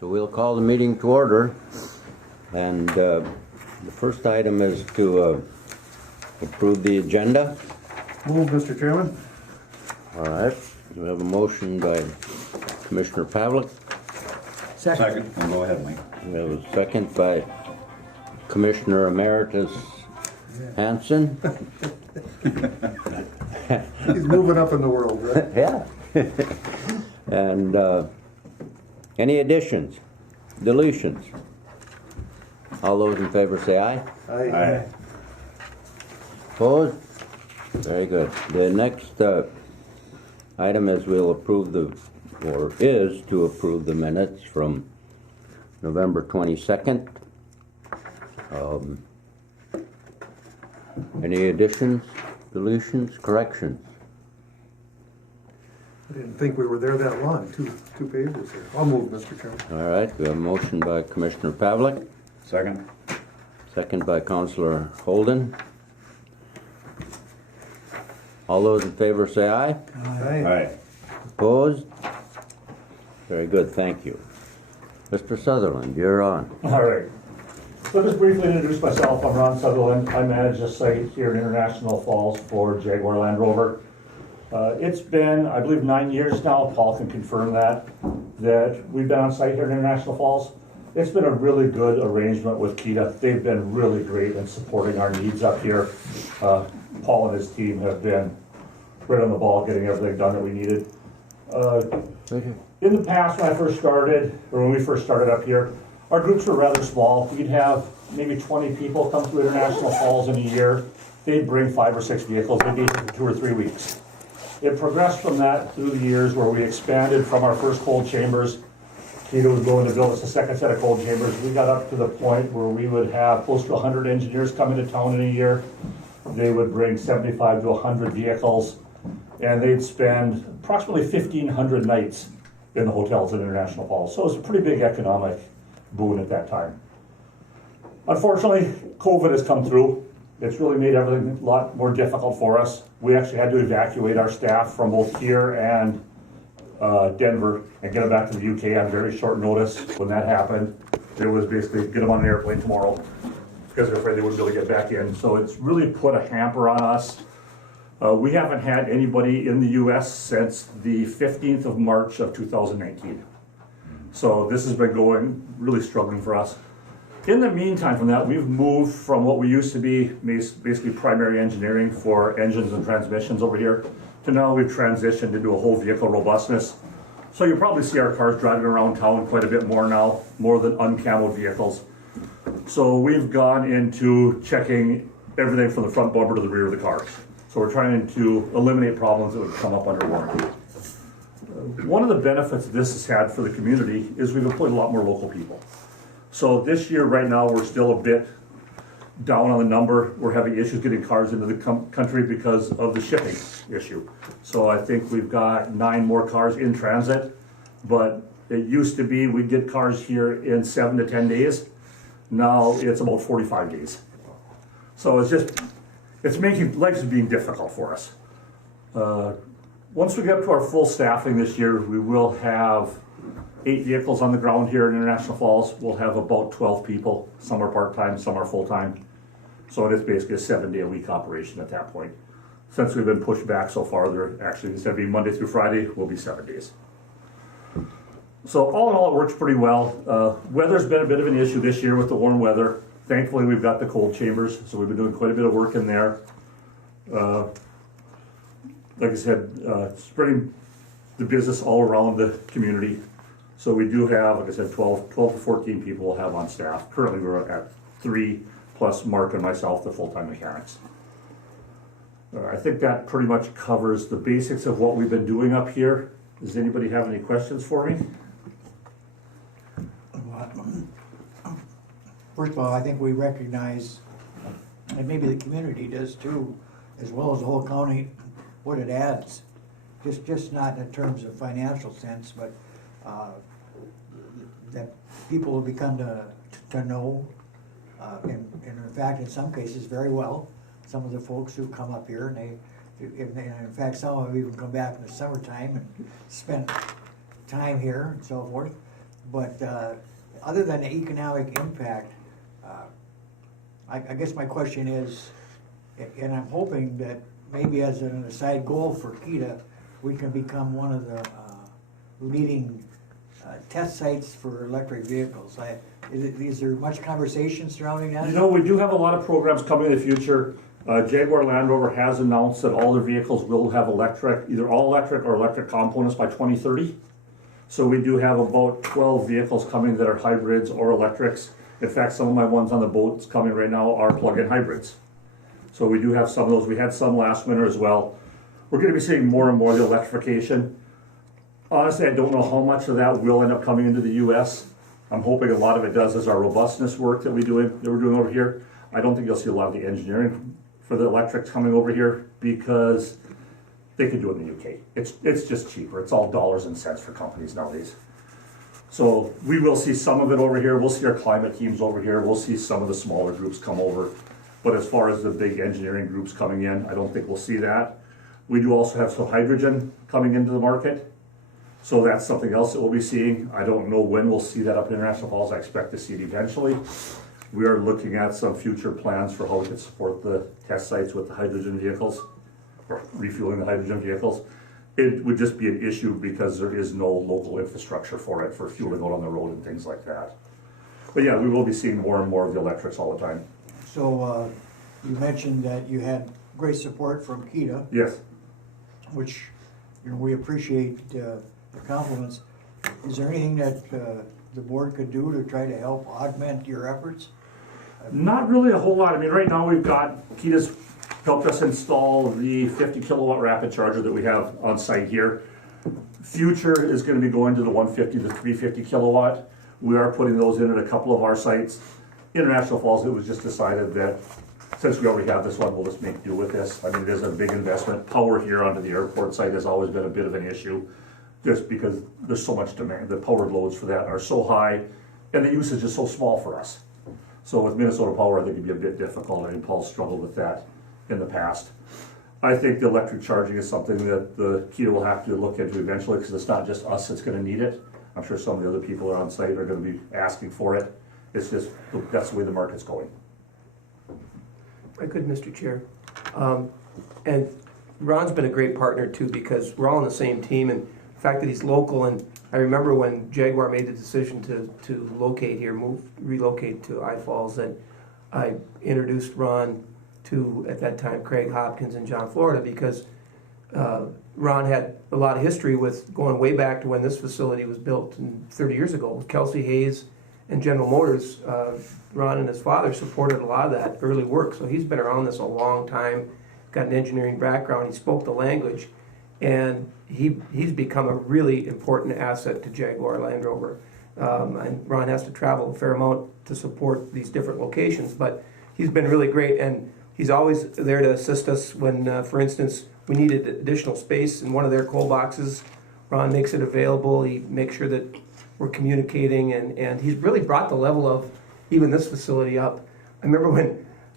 So we'll call the meeting to order, and the first item is to approve the agenda. Move, Mr. Chairman. All right, we have a motion by Commissioner Pavlik. Second. And go ahead, Mike. We have a second by Commissioner Emeritus Hanson. He's moving up in the world, right? Yeah. And any additions, deletions? All those in favor say aye. Aye. Opposed? Very good. The next item is we'll approve is to approve the minutes from November 22nd. Any additions, deletions, corrections? I didn't think we were there that long, two pages here. I'll move, Mr. Chairman. All right, we have a motion by Commissioner Pavlik, Second. second by Councillor Holden. All those in favor say aye. Aye. Opposed? Very good, thank you. Mr. Sutherland, you're on. All right. So just briefly introduce myself. I'm Ron Sutherland. I manage a site here in International Falls for Jaguar Land Rover. It's been, I believe, 9 years now. Paul can confirm that we've been on site here in International Falls. It's been a really good arrangement with KETA. They've been really great in supporting our needs up here. Paul and his team have been right on the ball, getting everything done that we needed. In the past, when we first started up here, our groups were rather small. We'd have maybe 20 people come to International Falls in a year. They'd bring 5 or 6 vehicles. They'd be here for 2 or 3 weeks. It progressed from that through the years, where we expanded from our first cold chambers. KETA was going to build us a second set of cold chambers. We got up to the point where we would have close to 100 engineers come into town in a year. They would bring 75 to 100 vehicles, and they'd spend approximately 1,500 nights in the hotels in International Falls. So it was a pretty big economic boon at that time. Unfortunately, COVID has come through. It's really made everything a lot more difficult for us. We actually had to evacuate our staff from both here and Denver and get them back to the UK on very short notice. When that happened, it was basically get them on an airplane tomorrow because they're afraid they wouldn't be able to get back in. So it's really put a hamper on us. We haven't had anybody in the US since the 15th of March of 2019. So this has been going really struggling for us. In the meantime, from that, we've moved from what we used to be basically primary engineering for engines and transmissions over here to now we've transitioned into a whole vehicle robustness. So you'll probably see our cars driving around town quite a bit more now, more than uncamoed vehicles. So we've gone into checking everything from the front bumper to the rear of the cars. So we're trying to eliminate problems that would come up under warranty. One of the benefits this has had for the community is we've employed a lot more local people. So this year, right now, we're still a bit down on the number. We're having issues getting cars into the country because of the shipping issue. So I think we've got 9 more cars in transit, but it used to be we'd get cars here in 7 to 10 days. Now it's about 45 days. So it's making life is being difficult for us. Once we get up to our full staffing this year, we will have 8 vehicles on the ground here in International Falls. We'll have about 12 people. Some are part-time, some are full-time. So it is basically a 7-day-a-week operation at that point. Since we've been pushed back so far, they're actually, instead of being Monday through Friday, will be 7 days. So all in all, it works pretty well. Weather's been a bit of an issue this year with the warm weather. Thankfully, we've got the cold chambers, so we've been doing quite a bit of work in there. Like I said, spreading the business all around the community. So we do have, like I said, 12 to 14 people we'll have on staff. Currently we're at 3, plus Mark and myself, the full-time mechanics. I think that pretty much covers the basics of what we've been doing up here. Does anybody have any questions for me? First of all, I think we recognize, and maybe the community does too, as well as the whole county, what it adds. Just not in terms of financial sense, but that people will become to know, and in fact, in some cases, very well. Some of the folks who come up here, and in fact, some have even come back in the summertime and spent time here and so forth. But other than the economic impact, I guess my question is, and I'm hoping that maybe as an aside goal for KETA, we can become one of the leading test sites for electric vehicles. Is there much conversation surrounding that? You know, we do have a lot of programs coming in the future. Jaguar Land Rover has announced that all their vehicles will have electric, either all electric or electric components by 2030. So we do have about 12 vehicles coming that are hybrids or electrics. In fact, some of my ones on the boats coming right now are plug-in hybrids. So we do have some of those. We had some last winter as well. We're going to be seeing more and more of the electrification. Honestly, I don't know how much of that will end up coming into the U.S. I'm hoping a lot of it does as our robustness work that we're doing over here. I don't think you'll see a lot of the engineering for the electrics coming over here because they could do it in the UK. It's just cheaper. It's all dollars and cents for companies nowadays. So we will see some of it over here. We'll see our climate teams over here. We'll see some of the smaller groups come over. But as far as the big engineering groups coming in, I don't think we'll see that. We do also have some hydrogen coming into the market. So that's something else that we'll be seeing. I don't know when we'll see that up in International Falls. I expect to see it eventually. We are looking at some future plans for how we can support the test sites with the hydrogen vehicles, or refueling the hydrogen vehicles. It would just be an issue because there is no local infrastructure for it, for fueling out on the road and things like that. But yeah, we will be seeing more and more of the electrics all the time. So you mentioned that you had great support from KETA. Yes. Which, you know, we appreciate the compliments. Is there anything that the board could do to try to help augment your efforts? Not really a whole lot. I mean, right now we've got, KETA's helped us install the 50 kilowatt rapid charger that we have on site here. Future is going to be going to the 150 to 350 kilowatt. We are putting those in at a couple of our sites. International Falls, it was just decided that since we already have this one, we'll just make do with this. I mean, it is a big investment. Power here onto the airport site has always been a bit of an issue, just because there's so much demand. The power loads for that are so high, and the usage is so small for us. So with Minnesota Power, I think it'd be a bit difficult. I mean, Paul struggled with that in the past. I think the electric charging is something that the KETA will have to look into eventually, because it's not just us that's going to need it. I'm sure some of the other people on site are going to be asking for it. It's just, that's the way the market's going. I could, Mr. Chair. And Ron's been a great partner too, because we're all on the same team, and the fact that he's local, and I remember when Jaguar made the decision to locate here, relocate to I Falls, that I introduced Ron to, at that time, Craig Hopkins and John Florida, because Ron had a lot of history with going way back to when this facility was built 30 years ago with Kelsey Hayes and General Motors. Ron and his father supported a lot of that early work, so he's been around this a long time, got an engineering background, he spoke the language, and he's become a really important asset to Jaguar Land Rover. And Ron has to travel a fair amount to support these different locations, but he's been really great, and he's always there to assist us when, for instance, we needed additional space in one of their coal boxes. Ron makes it available, he makes sure that we're communicating, and he's really brought the level of even this facility up. I remember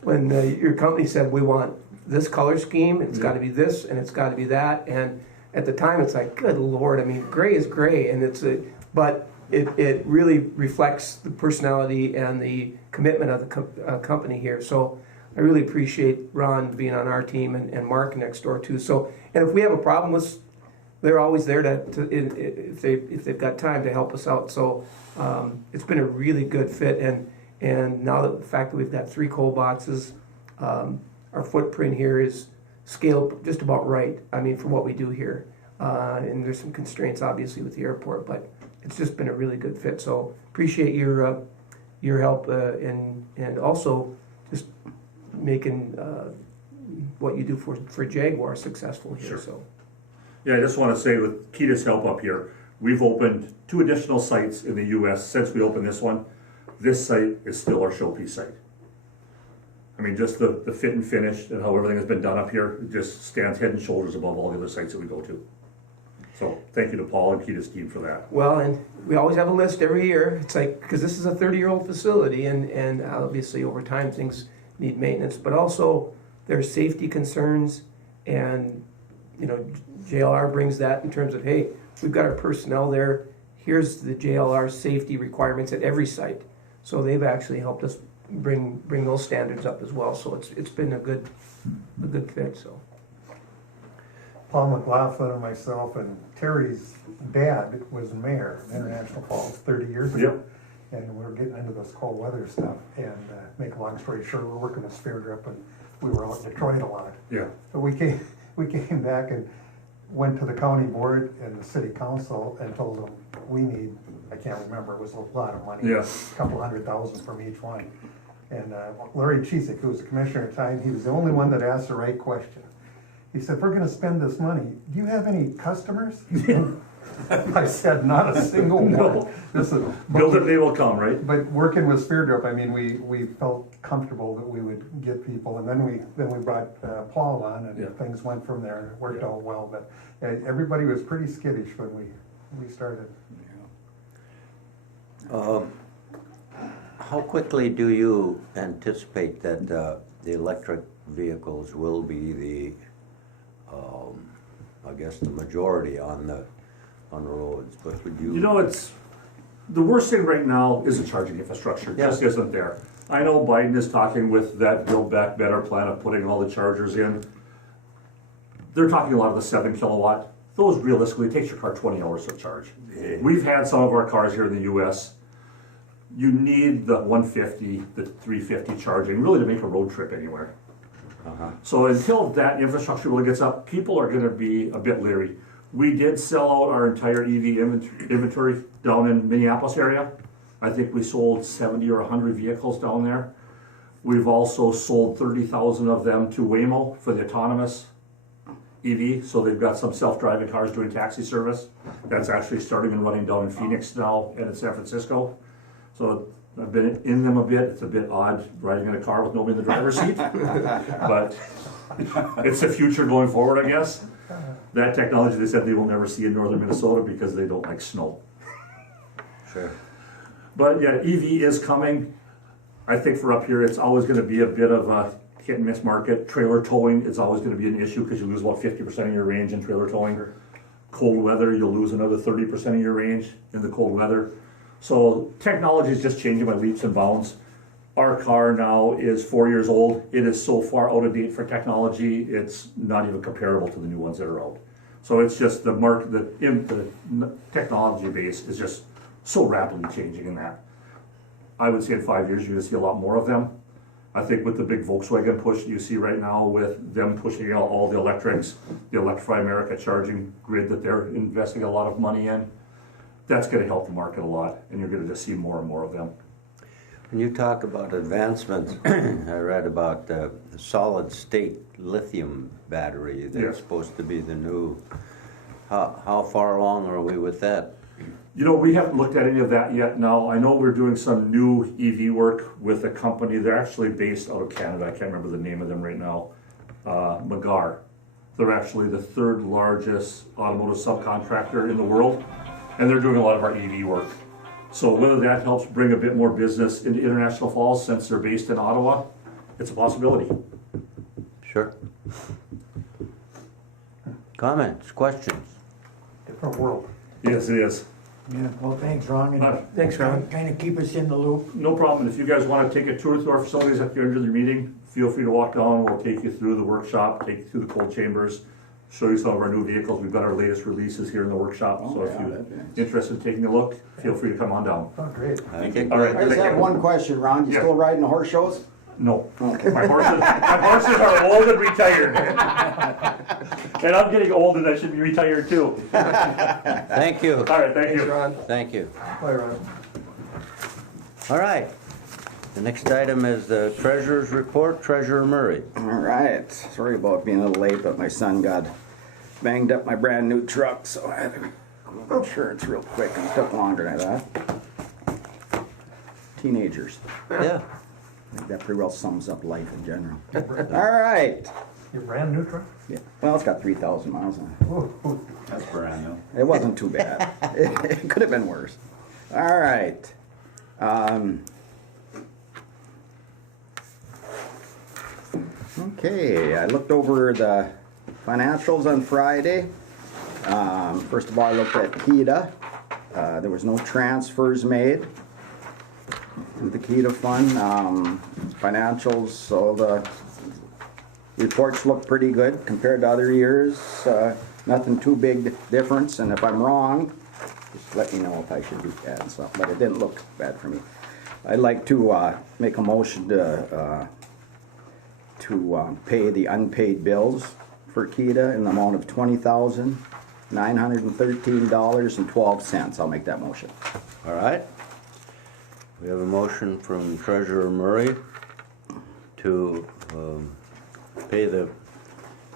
when your company said, we want this color scheme, it's got to be this, and it's got to be that, and at the time it's like, good Lord, I mean, gray is gray, and but it really reflects the personality and the commitment of the company here. So I really appreciate Ron being on our team, and Mark next door too. So, and if we have a problem with, they're always there if they've got time to help us out. So it's been a really good fit, and now that the fact that we've got 3 coal boxes, our footprint here is scaled just about right. I mean, for what we do here, and there's some constraints obviously with the airport, but it's just been a really good fit. So appreciate your help, and also just making what you do for Jaguar successful here. Sure. So. Yeah, I just want to say with KETA's help up here, we've opened 2 additional sites in the U.S. since we opened this one. This site is still our showpiece site. I mean, just the fit and finish and how everything has been done up here, it just stands head and shoulders above all the other sites that we go to. So thank you to Paul and KETA's team for that. Well, and we always have a list every year. It's like, because this is a 30-year-old facility, and obviously over time things need maintenance, but also there's safety concerns, and you know, JLR brings that in terms of, hey, we've got our personnel there here's the JLR safety requirements at every site. So they've actually helped us bring those standards up as well. So it's been a good fit. So Paul McLaughlin and myself and Terry's dad was mayor of International Falls 30 years ago. Yep. And we were getting into this cold weather stuff. And make a long story short, we're working with Speardrip and we were out in Detroit a lot. Yeah. So we came back and went to the county board and the city council and told them we need, I can't remember, it was a lot of money. Yeah. A couple $100,000 from each one. And Larry Chisek, who was the commissioner at the time, he was the only one that asked the right question. He said, if we're gonna spend this money, do you have any customers? I said, not a single one. No. This is, Build it, they will come, right? but working with Speardrip, I mean, we felt comfortable that we would get people, and then we brought Paul on, and Yeah. things went from there, and it worked out well, but everybody was pretty skittish when we started. How quickly do you anticipate that the electric vehicles will be the, I guess, the majority on the roads? But would you? You know, it's, the worst thing right now is the charging infrastructure, Yeah. just isn't there. I know Biden is talking with that Build Back Better plan of putting all the chargers in. They're talking a lot of the 7 kilowatt. Those realistically, it takes your car 20 hours to charge. We've had some of our cars here in the US. You need the 150, the 350 charging, really to make a road trip anywhere. So until that infrastructure really gets up, people are gonna be a bit leery. We did sell out our entire EV inventory down in Minneapolis area. I think we sold 70 or 100 vehicles down there. We've also sold 30,000 of them to Waymo for the autonomous EV, so they've got some self-driving cars doing taxi service. That's actually starting and running down in Phoenix now and in San Francisco. So I've been in them a bit. It's a bit odd riding in a car with nobody in the driver's seat, but it's the future going forward, I guess. That technology they said they will never see in northern Minnesota because they don't like snow. Sure. But yeah, EV is coming. I think for up here, it's always going to be a bit of a hit and miss market. Trailer towing is always going to be an issue because you lose about 50% of your range in trailer towing. Cold weather, you'll lose another 30% of your range in the cold weather. So technology is just changing by leaps and bounds. Our car now is 4 years old. It is so far out of date for technology, it's not even comparable to the new ones that are out. So it's just the technology base is just so rapidly changing in that. I would say in 5 years, you're gonna see a lot more of them. I think with the big Volkswagen push you see right now with them pushing out all the electrics, the Electrify America charging grid that they're investing a lot of money in, that's gonna help the market a lot, and you're gonna just see more and more of them. When you talk about advancements, I read about the solid state lithium battery that's Yes. supposed to be the new. How far along are we with that? You know, we haven't looked at any of that yet. Now, I know we're doing some new EV work with a company. They're actually based out of Canada. I can't remember the name of them right now. Jaguar. They're actually the 3rd largest automotive subcontractor in the world, and they're doing a lot of our EV work. So whether that helps bring a bit more business into International Falls since they're based in Ottawa, it's a possibility. Sure. Comments, questions? Different world. Yes, it is. Yeah, well, thanks, Ron, and thanks, Ron. kind of keep us in the loop. No problem. If you guys want to take a tour through our facilities at the end of the meeting, feel free to walk down. We'll take you through the workshop, take you through the cold chambers, show you some of our new vehicles. We've got our latest releases here in the workshop. So if you're interested in taking a look, feel free to come on down. Oh, great. I think All right. I just have one question, Ron. You Yeah. still riding the horse shows? No. My horses are old and retired. And I'm getting old and I should be retired too. Thank you. All right, thank Thanks, you. Ron. Thank you. Bye, Ron. All right. The next item is the treasurer's report. Treasurer Murray. All right. Sorry about being a little late, but my son got banged up my brand new truck, so I had to go insurance real quick, and it took longer than I thought. Teenagers. Yeah. I think that pretty well sums up life in general. All right. Your brand new truck? Yeah. Well, it's got 3,000 miles on it. Ooh. That's brand new. It wasn't too bad. It could have been worse. All right. Okay, I looked over the financials on Friday. First of all, I looked at KEDA. There was no transfers made to the Kita fund. Financials, so the reports look pretty good compared to other years. Nothing too big difference, and if I'm wrong, just let me know if I should add something, but it didn't look bad for me. I'd like to make a motion to pay the unpaid bills for Kita in the amount of $20,913.12. I'll make that motion. All right. We have a motion from Treasurer Murray to pay the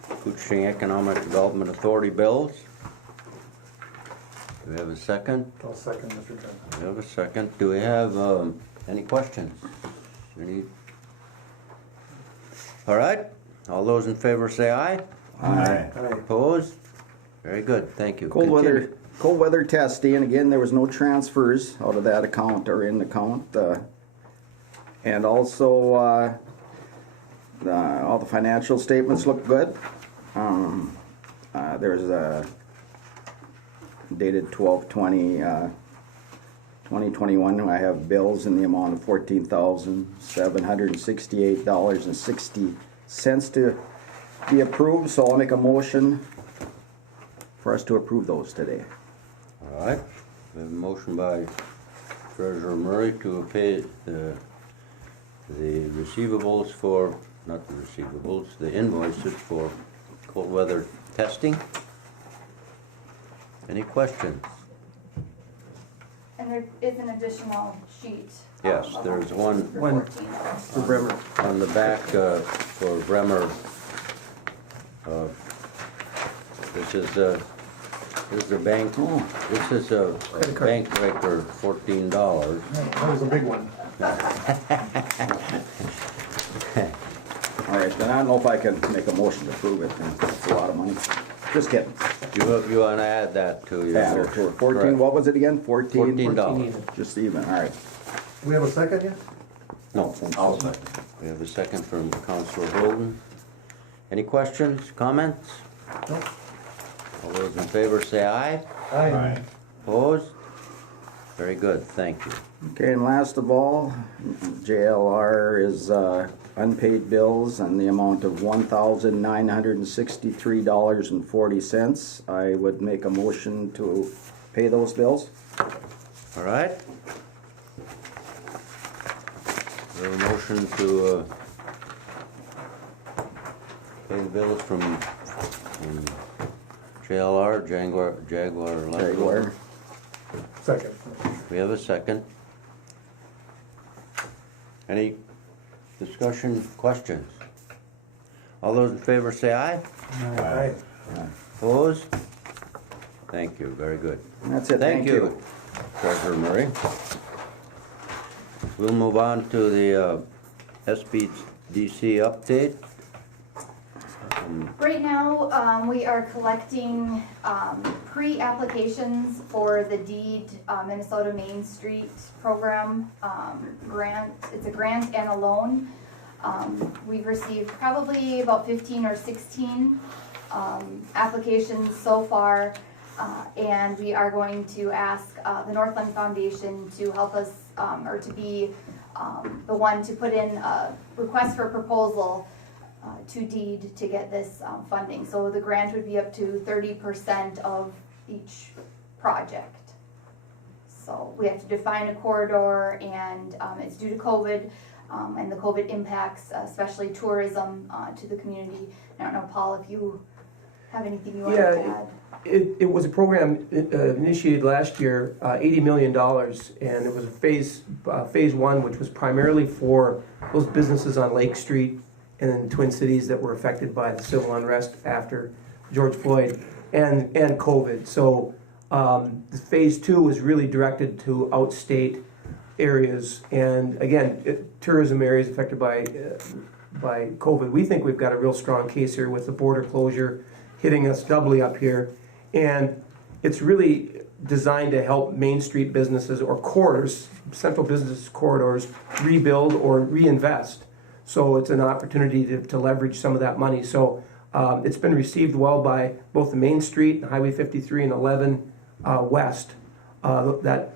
Koochiching Economic Development Authority bills. Do we have a second? I'll second, Mr. Chairman. We have a second. Do we have any questions? All right. All those in favor say aye. Aye. Opposed? Very good. Thank you. Cold Continue. weather testing, again, there was no transfers out of that account or in the account. And also, all the financial statements look good. There's a dated 12/20/2021. I have bills in the amount of $14,768.60 to be approved, so I'll make a motion for us to approve those today. All right. We have a motion by Treasurer Murray to pay the receivables for, not the receivables, the invoices for cold weather testing. Any questions? And there is an additional sheet. Yes, there's one For Bremer. on the back for Bremer. This is the bank. This is a bank breaker, $14. That was a big one. All right, then I don't know if I can make a motion to approve it, and it's a lot of money. Just kidding. You want to add that to your Yeah, motion? 14, Correct. what was it again? 14? $14. Just even, all right. We have a second yet? No. I'll second. We have a second from Councilor Holden. Any questions, comments? Nope. All those in favor say aye. Aye. Opposed? Very good, thank you. Okay, and last of all, JLR is unpaid bills and the amount of $1,963.40. I would make a motion to pay those bills. All right? We have a motion to pay the bills from JLR, Jaguar Land Rover. Jaguar. Second. We have a second. Any discussion, questions? All those in favor say aye. Aye. Opposed? Thank you, very good. That's it, Thank you, Treasurer Murray. We'll move on to the SPDC update. Right now, we are collecting pre-applications for the DEED Minnesota Main Street Program grant. It's a grant and a loan. We've received probably about 15 or 16 applications so far, and we are going to ask the Northland Foundation to help us, or to be the one to put in a request for proposal to DEED to get this funding. So the grant would be up to 30% of each project. So we have to define a corridor, and it's due to COVID and the COVID impacts, especially tourism to the community. I don't know, Paul, if you have anything you want to add. It was a program initiated last year, $80 million, and it was phase one, which was primarily for those businesses on Lake Street and in the Twin Cities that were affected by the civil unrest after George Floyd and COVID. So the phase two was really directed to outstate areas, and again, tourism areas affected by COVID. We think we've got a real strong case here with the border closure hitting us doubly up here, and it's really designed to help Main Street businesses or corridors, central business corridors, rebuild or reinvest. So it's an opportunity to leverage some of that money. So it's been received well by both the Main Street, Highway 53 and 11 West. that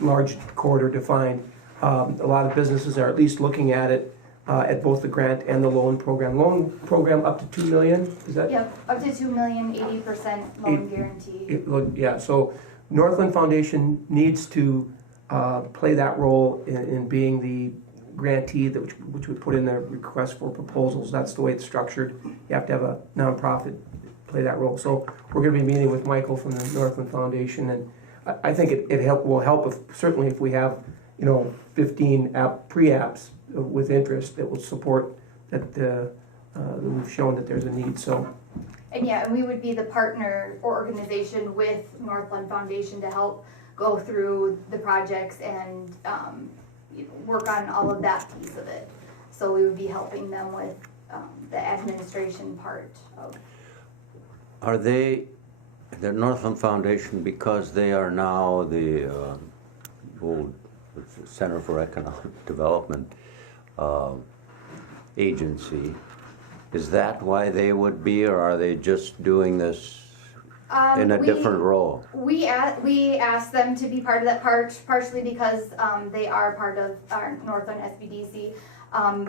large corridor defined. A lot of businesses are at least looking at it at both the grant and the loan program. Loan program up to $2 million, is that? Yep, up to 2 million, 80% loan guarantee. Yeah, so Northland Foundation needs to play that role in being the grantee which we put in the request for proposals. That's the way it's structured. You have to have a nonprofit play that role. So we're going to be meeting with Michael from the Northland Foundation, and I think it will help certainly if we have 15 pre-apps with interest that will support that we've shown that there's a need. So. And yeah, and we would be the partner or organization with Northland Foundation to help go through the projects and work on all of that piece of it. So we would be helping them with the administration part of. Are they, the Northland Foundation, because they are now the old Center for Economic Development agency, is that why they would be, or are they just doing this in a different role? We asked them to be part of that partially because they are part of our Northland SPDC,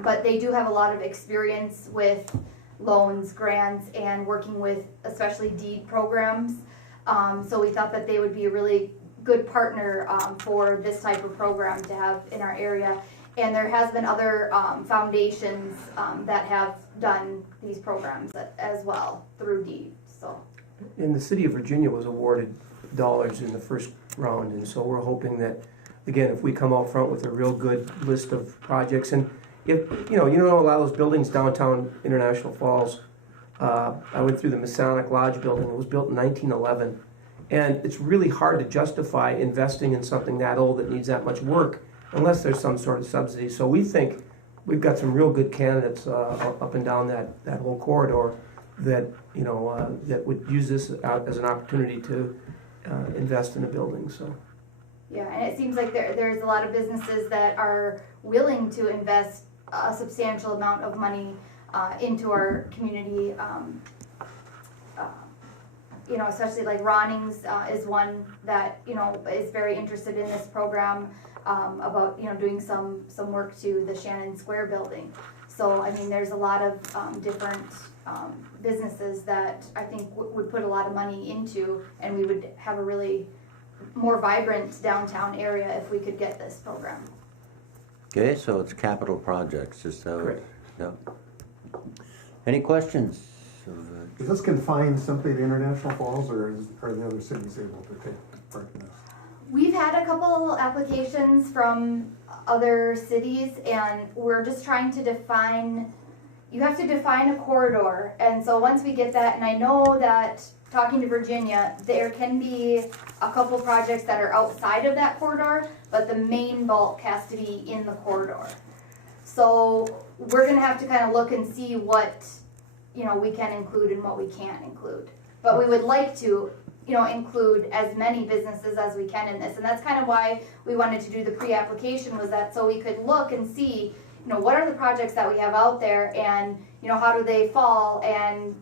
but they do have a lot of experience with loans, grants, and working with especially deed programs. So we thought that they would be a really good partner for this type of program to have in our area. And there has been other foundations that have done these programs as well through deed. So. And the city of Virginia was awarded dollars in the first round, and so we're hoping that, again, if we come out front with a real good list of projects, and if you know a lot of those buildings downtown International Falls. I went through the Masonic Lodge building. It was built in 1911, and it's really hard to justify investing in something that old that needs that much work unless there's some sort of subsidy. So we think we've got some real good candidates up and down that whole corridor that that would use this as an opportunity to invest in a building. So. Yeah, and it seems like there's a lot of businesses that are willing to invest a substantial amount of money into our community. Especially like Ronings is one that is very interested in this program about doing some work to the Shannon Square building. So I mean, there's a lot of different businesses that I think would put a lot of money into, and we would have a really more vibrant downtown area if we could get this program. Okay, so it's capital projects, is that Correct. Yeah. Any questions? Is this confined simply to International Falls, or are the other cities able to take part in this? We've had a couple applications from other cities, and we're just trying to define, you have to define a corridor, and so once we get that, and I know that talking to Virginia, there can be a couple projects that are outside of that corridor, but the main bulk has to be in the corridor. So we're gonna have to kind of look and see what we can include and what we can't include. But we would like to include as many businesses as we can in this, and that's kind of why we wanted to do the pre-application, was that so we could look and see what are the projects that we have out there, and how do they fall, and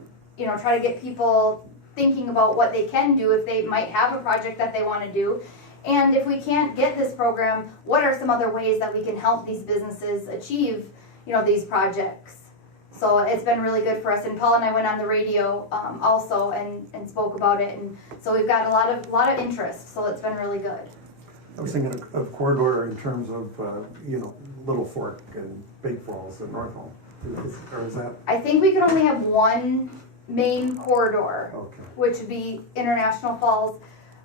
try to get people thinking about what they can do if they might have a project that they want to do. And if we can't get this program, what are some other ways that we can help these businesses achieve these projects? So it's been really good for us, and Paul and I went on the radio also and spoke about it, and so we've got a lot of interest, so it's been really good. I was thinking of corridor in terms of Little Fork and Big Falls and North Home. Or is that? I think we could only have one main corridor, Okay. which would be International Falls,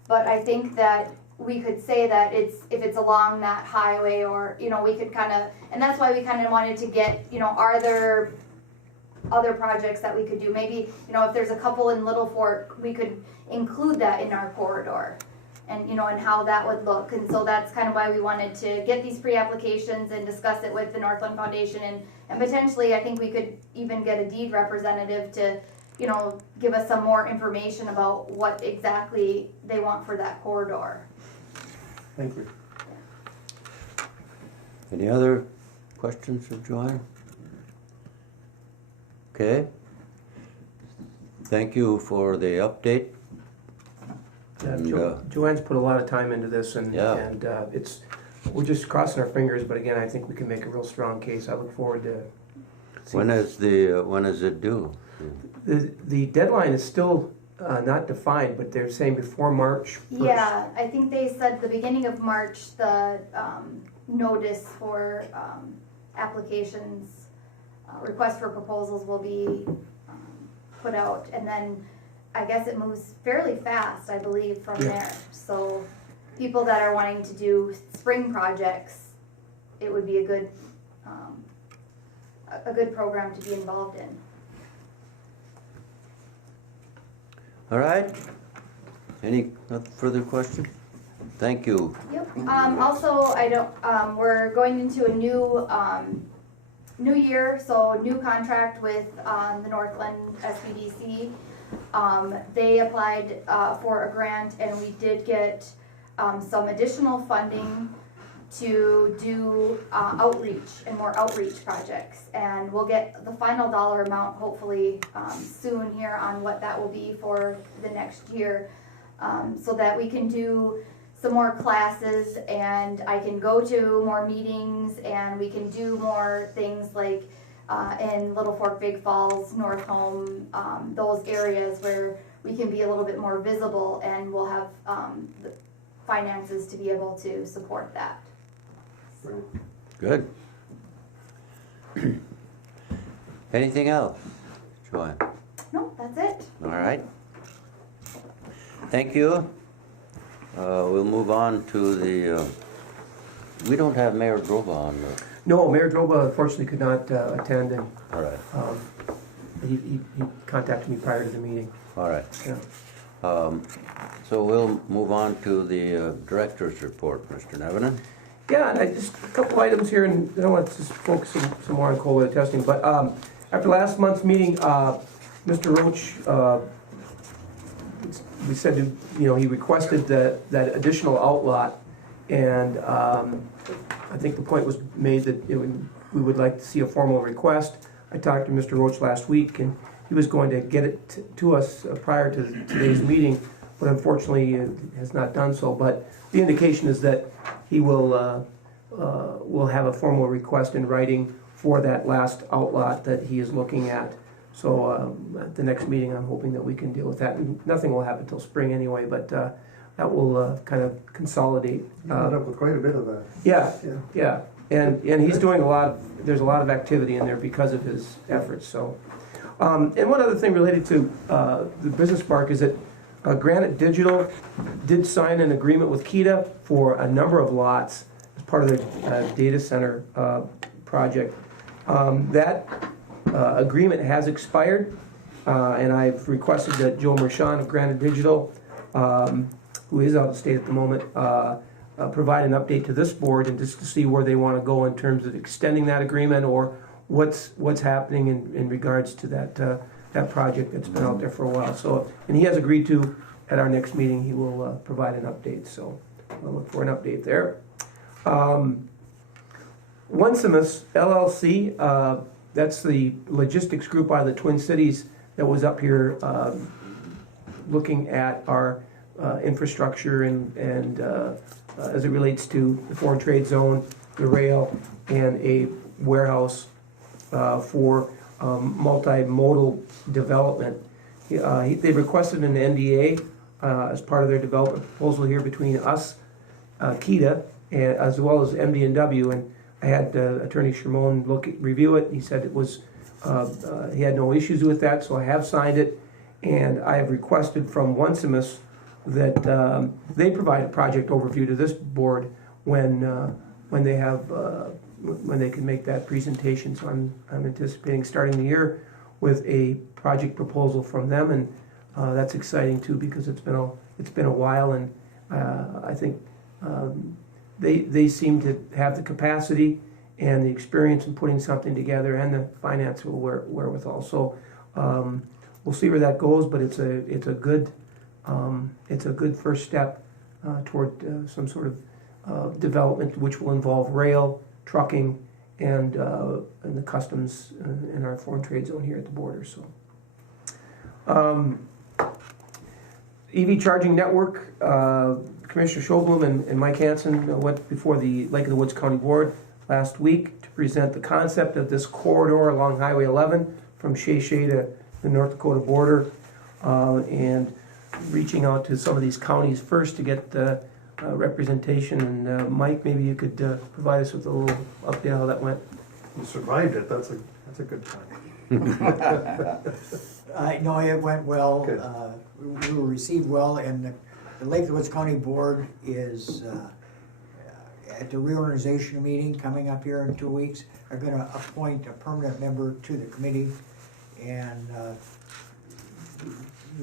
but I think that we could say that if it's along that highway, or we could kind of, and that's why we kind of wanted to get are there other projects that we could do, maybe if there's a couple in Little Fork, we could include that in our corridor, and and how that would look. And so that's kind of why we wanted to get these pre-applications and discuss it with the Northland Foundation, and potentially I think we could even get a deed representative to give us some more information about what exactly they want for that corridor. Thank you. Any other questions of Joanne? Okay. Thank you for the update. And, Joanne's put a lot of time into this, and Yeah. we're just crossing our fingers. But again, I think we can make a real strong case. I look forward to. when is it due? The deadline is still not defined, but they're saying before March 1st. Yeah, I think they said the beginning of March, the notice for applications, request for proposals will be put out, and then I guess it moves fairly fast, I believe, from there. So people that are wanting to do spring projects, it would be a good program to be involved in. All right. Any further questions? Thank you. Yep. Also, we're going into a new year, so new contract with the Northland SPDC. They applied for a grant, and we did get some additional funding to do outreach and more outreach projects. And we'll get the final dollar amount hopefully soon here on what that will be for the next year, so that we can do some more classes, and I can go to more meetings, and we can do more things like in Little Fork, Big Falls, North Home, those areas where we can be a little bit more visible, and we'll have the finances to be able to support that. Good. Anything else, Joanne? No, that's it. All right. Thank you. We'll move on to the, we don't have Mayor Droba on. No, Mayor Droba unfortunately could not attend, and All right. he contacted me prior to the meeting. All right. Yeah. So we'll move on to the director's report, Mr. Nevinen. Yeah, and just a couple items here, and I want to just focus some more on cold weather testing. But after last month's meeting, Mr. Roach, we said, he requested that additional outlot, and I think the point was made that we would like to see a formal request. I talked to Mr. Roach last week, and he was going to get it to us prior to today's meeting, but unfortunately has not done so. But the indication is that he will have a formal request in writing for that last outlot that he is looking at. So at the next meeting, I'm hoping that we can deal with that. And nothing will happen until spring anyway, but that will kind of consolidate. You ended up with quite a bit of that. Yeah. And he's doing there's a lot of activity in there because of his efforts. So, and one other thing related to the business park is that Granite Digital did sign an agreement with Kita for a number of lots as part of their data center project. That agreement has expired, and I've requested that Joe Mershon of Granite Digital, who is out of state at the moment, provide an update to this board, and just to see where they want to go in terms of extending that agreement, or what's happening in regards to that project that's been out there for a while. So, and he has agreed to, at our next meeting, he will provide an update. So I'll look for an update there. Onesimus LLC, that's the logistics group out of the Twin Cities that was up here looking at our infrastructure and as it relates to the foreign trade zone, the rail, and a warehouse for multimodal development. They requested an NDA as part of their development proposal here between us, Kita, as well as MD&W, and I had Attorney Shermone review it. He said it was he had no issues with that, so I have signed it, and I have requested from Onesimus that they provide a project overview to this board when they have when they can make that presentation. So I'm anticipating starting the year with a project proposal from them, and that's exciting too, because it's been a while, and I think they seem to have the capacity and the experience in putting something together, and the financial wherewithal. So we'll see where that goes, but it's a good first step toward some sort of development, which will involve rail, trucking, and the customs in our foreign trade zone here at the border. So, EV charging network, Commissioner Schobloom and Mike Hansen went before the Lake of the Woods County Board last week to present the concept of this corridor along Highway 11 from Shea to the North Dakota border, and reaching out to some of these counties first to get representation. And Mike, maybe you could provide us with a little update how that went. You survived it, that's a good sign. No, it went well. Good. We were received well, and the Lake of the Woods County Board is at the reorganization meeting coming up here in 2 weeks. Are going to appoint a permanent member to the committee, and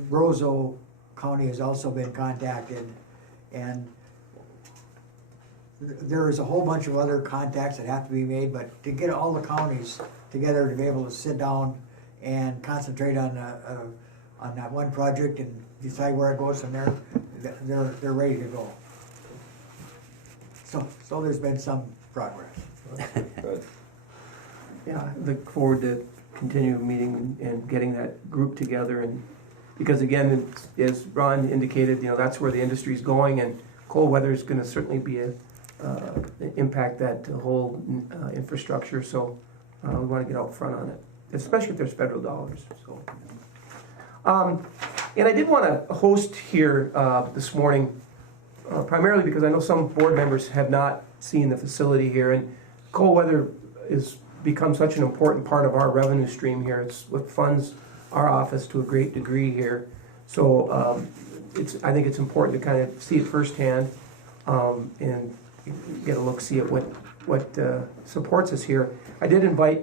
Roseau County has also been contacted, and there is a whole bunch of other contacts that have to be made, but to get all the counties together to be able to sit down and concentrate on that one project and decide where it goes from there, they're ready to go. So there's been some progress. Good. Yeah, I look forward to continuing meeting and getting that group together, and because again, as Ron indicated, that's where the industry's going, and cold weather is going to certainly be impact that whole infrastructure. So we want to get out front on it, especially if there's federal dollars. So, and I did want to host here this morning, primarily because I know some board members have not seen the facility here, and cold weather has become such an important part of our revenue stream here. It's what funds our office to a great degree here. So I think it's important to kind of see it firsthand and get a look, see at what supports us here. I did invite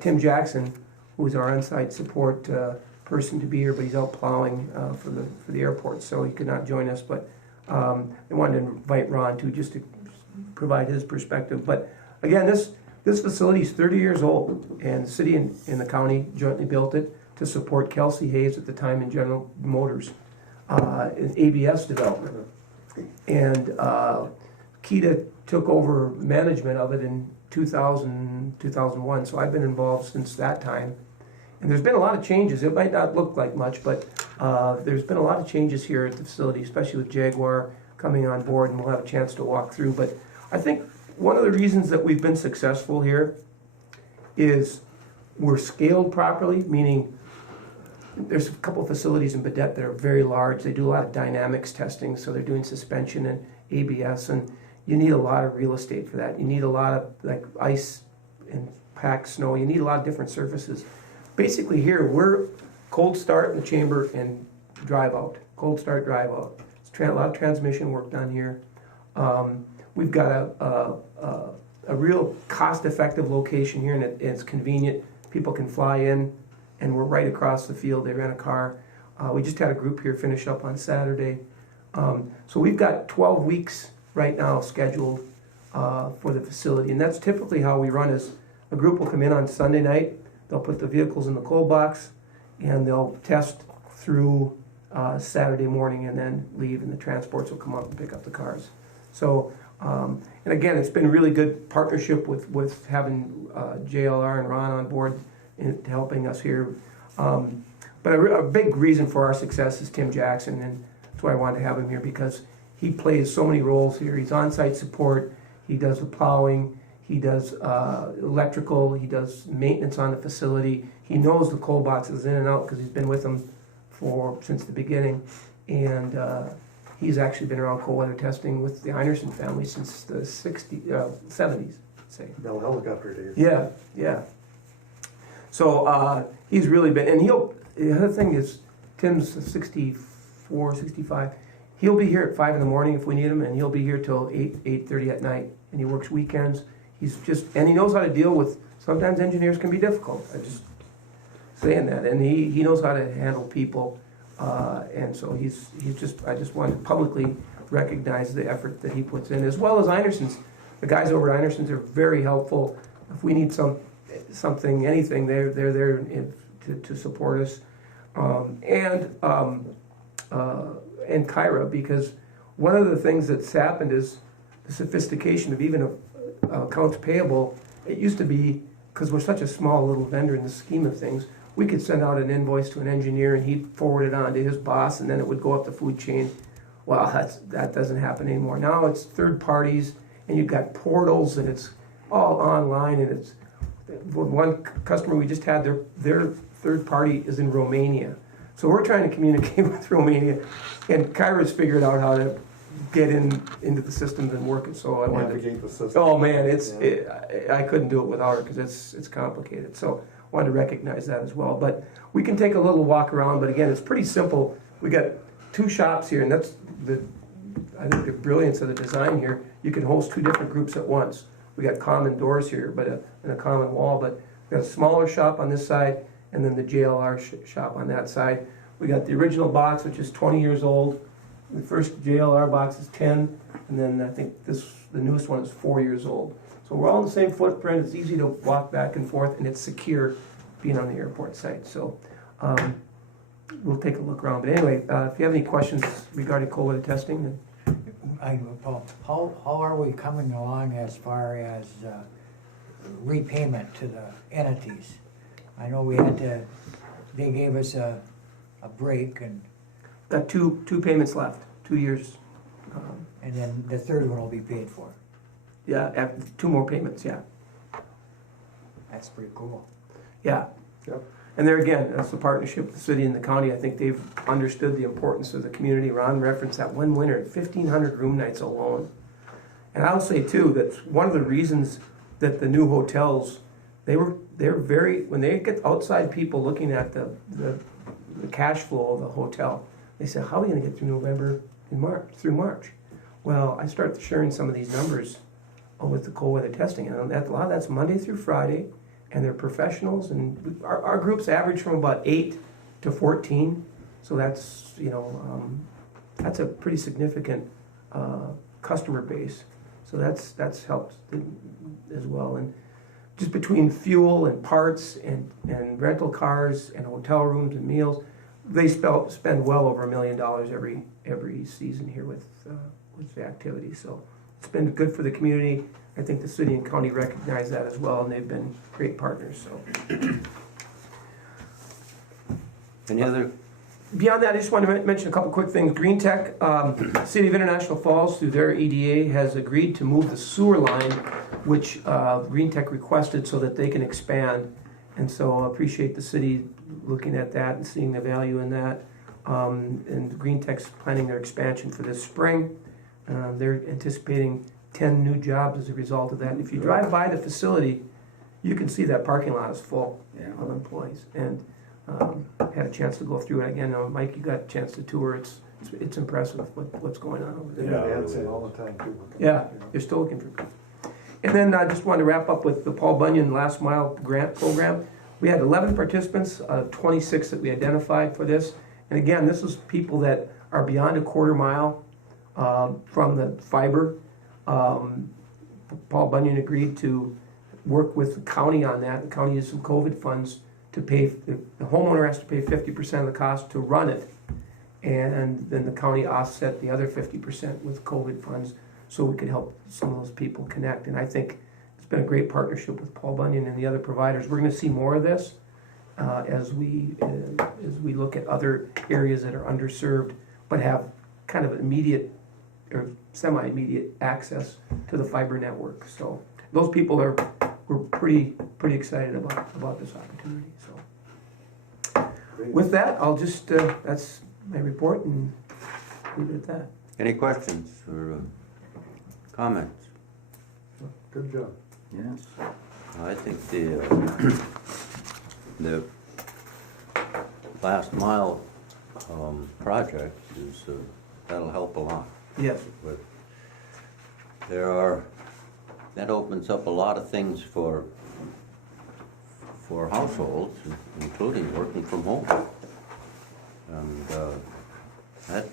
Tim Jackson, who is our on-site support person, to be here, but he's out plowing for the airport, so he could not join us. But I wanted to invite Ron too, just to provide his perspective. But again, this facility is 30 years old, and the city and the county jointly built it to support Kelsey Hayes at the time in General Motors in ABS development. And Kita took over management of it in 2001, so I've been involved since that time. And there's been a lot of changes. It might not look like much, but there's been a lot of changes here at the facility, especially with Jaguar coming on board, and we'll have a chance to walk through. But I think one of the reasons that we've been successful here is we're scaled properly, meaning there's a couple of facilities in Baudette that are very large. They do a lot of dynamics testing, so they're doing suspension and ABS, and you need a lot of real estate for that. You need a lot of like ice and packed snow. You need a lot of different surfaces. Basically here, we're cold start in the chamber and drive out. Cold start, drive out. It's a lot of transmission work done here. We've got a real cost-effective location here, and it's convenient. People can fly in, and we're right across the field. They rent a car. We just had a group here finish up on Saturday. So we've got 12 weeks right now scheduled for the facility, and that's typically how we run. Is a group will come in on Sunday night. They'll put the vehicles in the cold box, and they'll test through Saturday morning, and then leave, and the transports will come up and pick up the cars. So, and again, it's been a really good partnership with having JLR and Ron on board in helping us here. But a big reason for our success is Tim Jackson, and that's why I wanted to have him here, because he plays so many roles here. He's on-site support, he does the plowing, he does electrical, he does maintenance on the facility. He knows the cold boxes in and out because he's been with them since the beginning, and he's actually been around cold weather testing with the Einerson family since the 70s, say. Bell helicopter days. Yeah. So he's really been, and the other thing is, Tim's 64, 65. He'll be here at 5 in the morning if we need him, and he'll be here till 8:30 at night, and he works weekends. And he knows how to deal with, sometimes engineers can be difficult. I'm just saying that. And he knows how to handle people. And so I just wanted to publicly recognize the effort that he puts in, as well as Einerson's. The guys over at Einerson's are very helpful. If we need something, anything, they're there to support us. And Kyra, because one of the things that's happened is the sophistication of even accounts payable. It used to be, because we're such a small little vendor in the scheme of things, we could send out an invoice to an engineer and he'd forward it on to his boss and then it would go up the food chain. Well, that doesn't happen anymore. Now it's third parties and you've got portals and it's all online, and it's one customer we just had, their third party is in Romania. So we're trying to communicate with Romania, and Kyra's figured out how to get into the systems and work it. So I wanted to Navigate the system. Oh man, I couldn't do it without her because it's complicated. So I wanted to recognize that as well. But we can take a little walk around. But again, it's pretty simple. We got 2 shops here, and that's I think the brilliance of the design here. You can host 2 different groups at once. We got common doors here, and a common wall. But we got a smaller shop on this side, and then the JLR shop on that side. We got the original box, which is 20 years old. The first JLR box is 10, and then I think the newest one is 4 years old. So we're all in the same footprint. It's easy to walk back and forth, and it's secure being on the airport site. So we'll take a look around. But anyway, if you have any questions regarding COVID testing, then How are we coming along as far as repayment to the entities? I know they gave us a break, and got two payments left, 2 years. and then the third one will be paid for. Yeah, 2 more payments, yeah. That's pretty cool. Yeah. Yep. And there again, that's the partnership with the city and the county. I think they've understood the importance of the community. Ron referenced that one winter, 1,500 room nights alone. And I'll say too, that one of the reasons that the new hotels, they're very, when they get outside people looking at the cash flow of the hotel, they say, how are we going to get through November and through March? Well, I start sharing some of these numbers with the cold weather testing, and a lot of that's Monday through Friday, and they're professionals, and our groups average from about 8 to 14, so that's, that's a pretty significant customer base, so that's helped as well. And just between fuel and parts and rental cars and hotel rooms and meals, they spend well over $1 million every season here with the activity. So it's been good for the community. I think the city and county recognize that as well, and they've been great partners. So Any other? beyond that, I just wanted to mention a couple quick things. Green Tech, City of International Falls, through their EDA, has agreed to move the sewer line, which Green Tech requested so that they can expand. And so I appreciate the city looking at that and seeing the value in that. And Green Tech's planning their expansion for this spring. They're anticipating 10 new jobs as a result of that. And if you drive by the facility, you can see that parking lot is full of employees. And had a chance to go through it again. Mike, you got a chance to tour. It's impressive what's going on over there. Yeah, they say all the time too. Yeah, you're still looking for people. And then I just wanted to wrap up with the Paul Bunyan Last Mile Grant Program. We had 11 participants, 26 that we identified for this. And again, this is people that are beyond a quarter mile from the fiber. Paul Bunyan agreed to work with the county on that. The county has some COVID funds to pay, the homeowner has to pay 50% of the cost to run it. And then the county offset the other 50% with COVID funds so we could help some of those people connect. And I think it's been a great partnership with Paul Bunyan and the other providers. We're going to see more of this as we look at other areas that are underserved but have kind of immediate or semi-immediate access to the fiber network. So those people we're pretty excited about this opportunity. So with that, I'll just that's my report and leave it at that. Any questions or comments? Good job. Yes. I think the last mile project is that'll help a lot. Yes. But that opens up a lot of things for households, including working from home. And that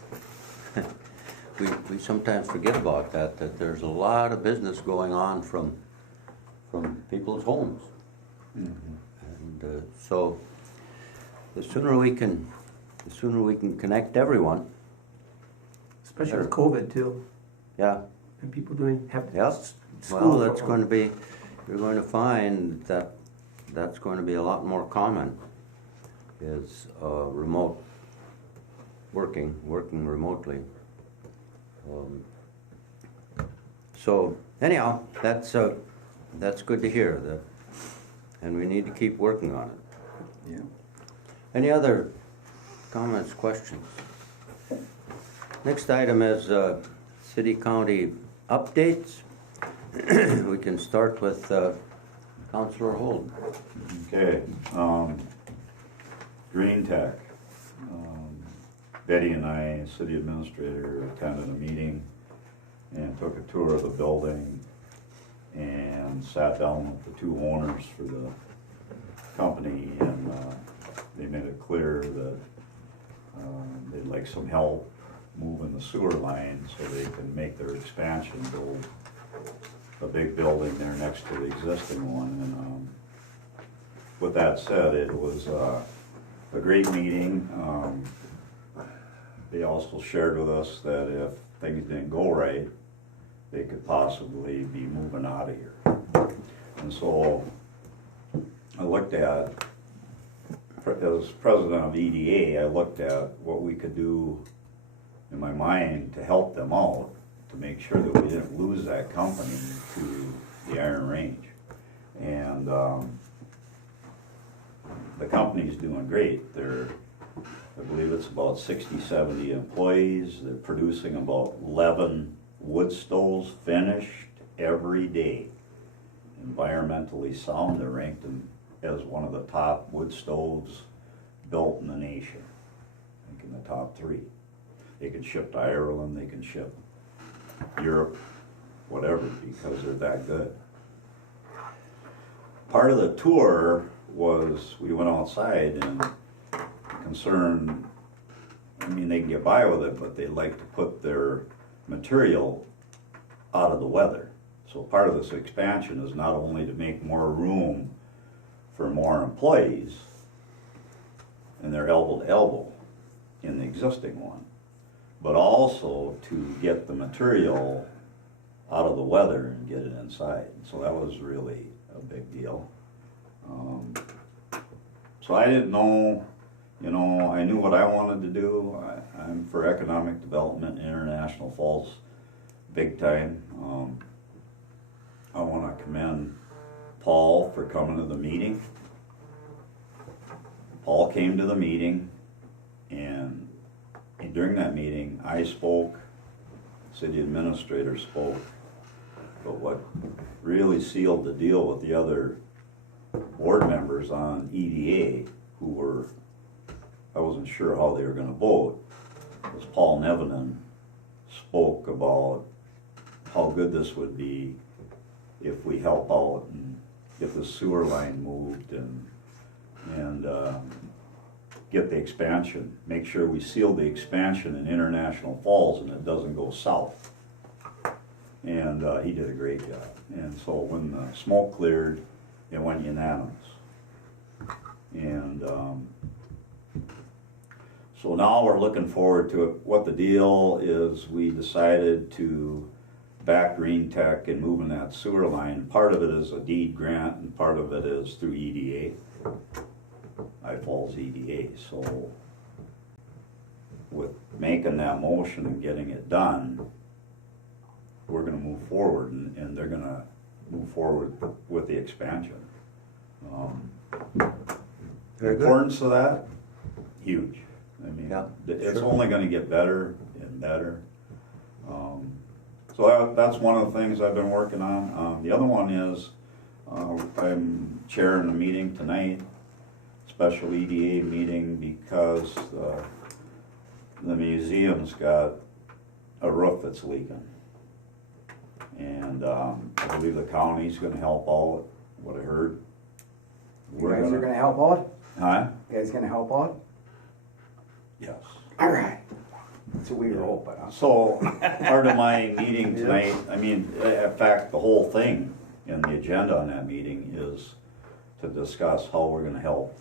we sometimes forget about that there's a lot of business going on from people's homes. Mm-hmm. And so the sooner we can connect everyone. Especially with COVID too. Yeah. And people have school. Well, that's going to be, you're going to find that that's going to be a lot more common is remote working remotely. So anyhow, that's good to hear, and we need to keep working on it. Yeah. Any other comments, questions? Next item is city-county updates. We can start with Councilor Holden. Okay, Green Tech. Betty and I, city administrator, attended a meeting and took a tour of the building and sat down with the two owners for the company, and they made it clear that they'd like some help moving the sewer line so they can make their expansion, build a big building there next to the existing one. And with that said, it was a great meeting. They also shared with us that if things didn't go right, they could possibly be moving out of here. And so I looked at, as president of EDA, I looked at what we could do in my mind to help them out, to make sure that we didn't lose that company to the Iron Range. And the company's doing great. I believe it's about 60, 70 employees. They're producing about 11 wood stoves finished every day. Environmentally sound, they're ranked as one of the top wood stoves built in the nation. I think in the top 3. They can ship to Ireland, they can ship Europe, whatever, because they're that good. Part of the tour was we went outside, and concern, I mean, they can get by with it, but they like to put their material out of the weather. So part of this expansion is not only to make more room for more employees, and they're elbow to elbow in the existing one, but also to get the material out of the weather and get it inside. So that was really a big deal. So I didn't know, I knew what I wanted to do. I'm for economic development in International Falls, big time. I want to commend Paul for coming to the meeting. Paul came to the meeting, and during that meeting, I spoke, city administrator spoke, but what really sealed the deal with the other board members on EDA, who were, I wasn't sure how they were going to vote, was Paul Nevinen spoke about how good this would be if we help out and get the sewer line moved and get the expansion, make sure we seal the expansion in International Falls and it doesn't go south. And he did a great job. And so when the smoke cleared, it went unanimous. And so now we're looking forward to it. What the deal is, we decided to back Green Tech and moving that sewer line. Part of it is a deed grant and part of it is through EDA, Falls EDA. So with making that motion and getting it done, we're going to move forward, and they're going to move forward with the expansion. The importance of that, huge. I mean, yeah, it's sure. only going to get better and better. So that's one of the things I've been working on. The other one is I'm chairing a meeting tonight, special EDA meeting, because the museum's got a roof that's leaking. And I believe the county's going to help out, what I heard. You guys are gonna help out? Huh? You guys gonna help out? Yes. All right. That's what we were hoping, huh? So, part of my meeting tonight, I mean, in fact, the whole thing in the agenda on that meeting is to discuss how we're gonna help